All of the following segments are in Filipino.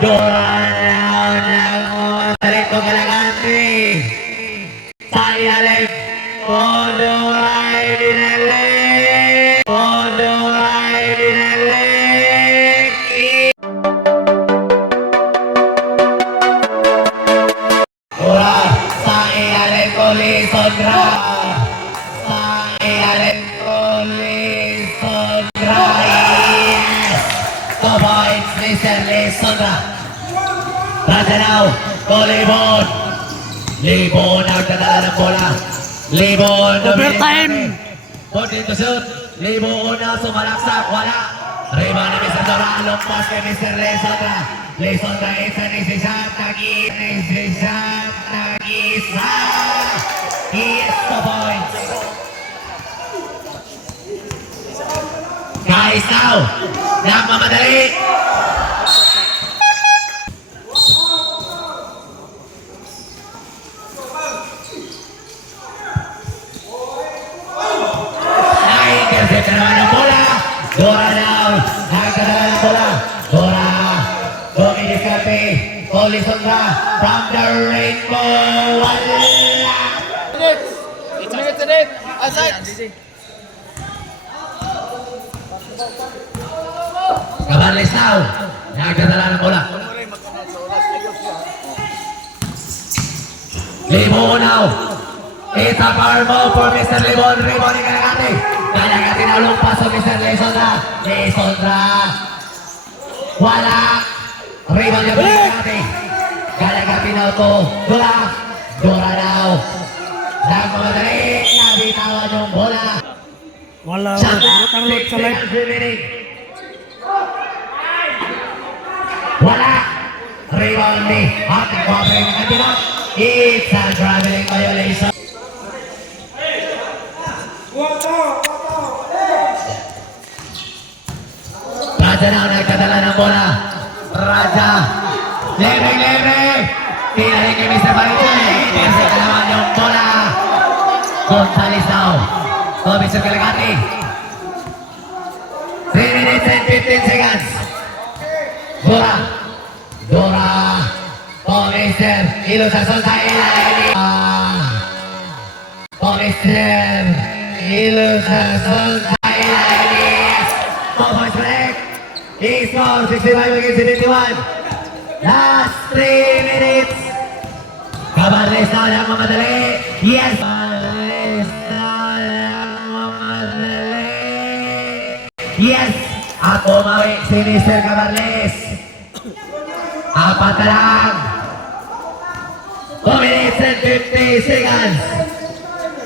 Doraw ng talento Galagante. Sayalay. Podo ay dinalik. Podo ay dinalik. Ora sa ialay ko Lisondra. Sa ialay ko Lisondra. Yes! 2 points, Mr. Lisondra. Rajanaw, to Libon. Libon nagdadala ng bola. Libon, overtime. Pwede to shoot. Libon na sumalaksak, wala. Rebound ni Mr. Dora, lumpas kay Mr. Lisondra. Lisondra isa ni si shot, nag-isa. Yes, 2 points. Guys, now, nagmamadali. Nai-intercept na naman ang bola. Dora now, nagdadala ng bola. Dora, Dominicate, Lisondra, from the rainbow. Wala. 8 minutes in it. Outside. Cabarles now, nagdadala ng bola. Libon now. It's a power move for Mr. Libon. Rebound ni Galagante. Galagante na lumpas sa Mr. Lisondra. Lisondra. Wala. Rebound niya Galagante. Galagante now to Dora. Dora now. Nagmamadali. Nabitawan yung bola. Wala. Shot Butang load sa live. Wala. Rebound ni ating covering ng kanila. It's a traveling violation. Raja na nagkadala ng bola. Raja. Lere. Tinaling ni Mr. Valenzuela. Intercept na naman yung bola. Gonzales now. To Mr. Galagante. 3 minutes and 15 seconds. Dora. To Mr. Ilusason sa ilalim. To Mr. Ilusason sa ilalim. 2 points break. He scores 65 against 71. Last 3 minutes. Cabarles na nagmamadali. Yes! Cabarles na nagmamadali. Yes! At umawi si Mr. Cabarles. 4 na lang. 2 minutes and 50 seconds.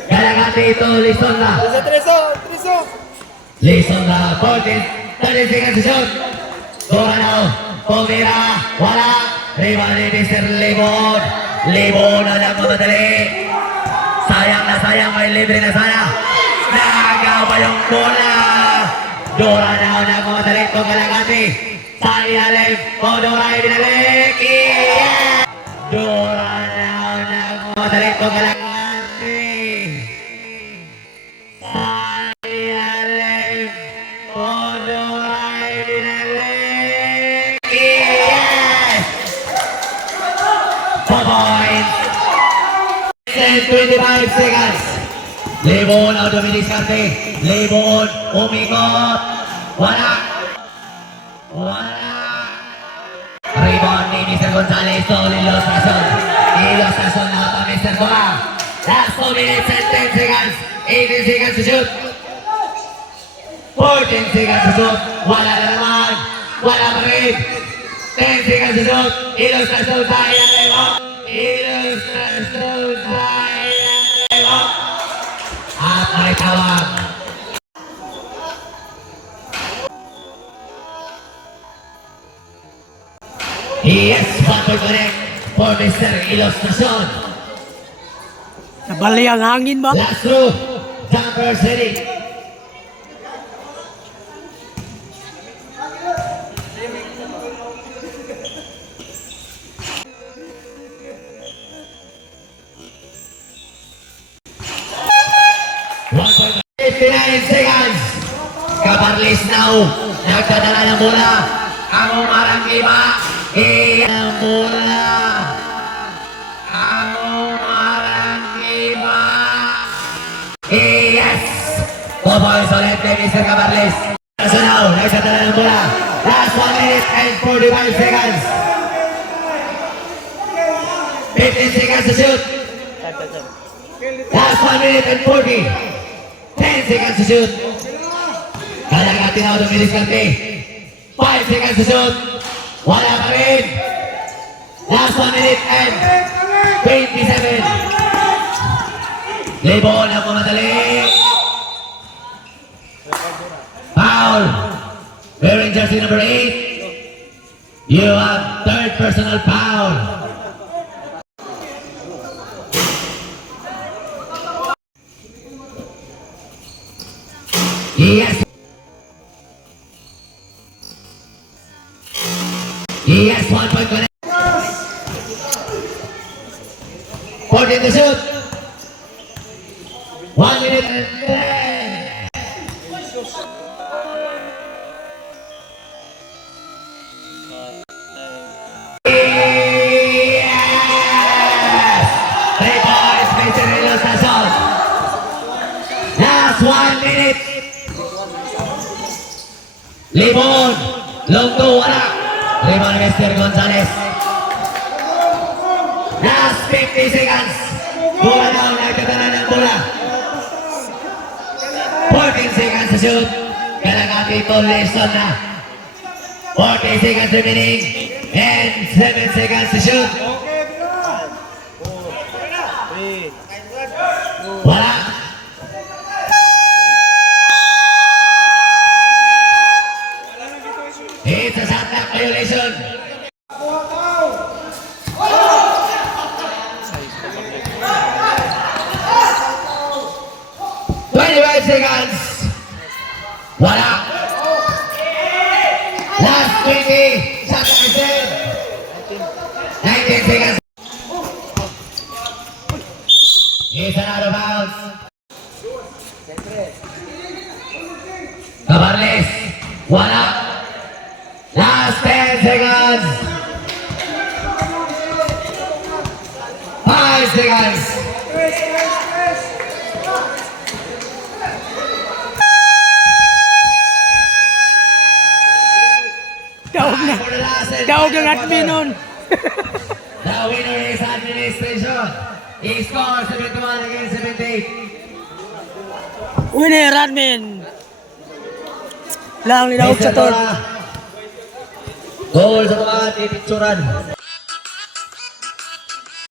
Galagante ito, Lisondra. Lisondra, 30 seconds to shoot. Dora now, pumira, wala. Rebound ni Mr. Libon. Libon na nagmamadali. Sayang, may libre na sana. Nagawa yung bola. Dora now, nagmamadali ito, Galagante. Sa ilalim, Dora ay binalik. Yeah! Dora now, nagmamadali ito, Galagante. Sa ilalim, Dora ay binalik. Yes! 4 points. 25 seconds. Libon ang dumidiskarte. Libon, umikot. Wala. Rebound ni Mr. Gonzales to Ilusason na pa Mr. Dora. Last 2 minutes and 10 seconds. 18 seconds to shoot. 14 seconds to shoot. Wala na naman. Wala pa rin. 10 seconds to shoot. Ilusason sa ilalim. At may tawag. Yes, battle correct for Mr. Ilustrason. Nabali ang hangin ba? Last through, jumper city. Seconds. Cabarles now. Nagdadala ng bola. Ang umarang iba. Mr. Camarles. Nasunao, nagsadala ng bola. Last 1 minute and 45 seconds. 15 seconds to shoot. Last 1 minute and 40. 10 seconds to shoot. Kalagati na ako ng Miniscante. 5 seconds to shoot. Wala pa rin. Last 1 minute and 27. Libon ang kumadali. Foul. Wearing jersey number 8. You have third personal foul. Yes. Yes, 1 point connect. 14 to shoot. 1 minute and yes! 3 points, Mr. Hilo Sazon. Last 1 minute. Libon, Longgo, wala. Libon, Mr. Gonzalez. Last 50 seconds. Bola daw, nagtatala ng bola. 14 seconds to shoot. Kalagati ito, lesson na. 40 seconds remaining. And 7 seconds to shoot. Wala. It's a shot clock violation. Seconds. Wala. Last 20. Shot clock 19 seconds. It's an out of bounds. Camarles. Wala. Last 10 seconds. 5 seconds. Daog ng admin nun. The winner is administration. He scores 71 against 78. Winner admin. Lang ni daog sa tol. Goal sa tuwan, tititsuran.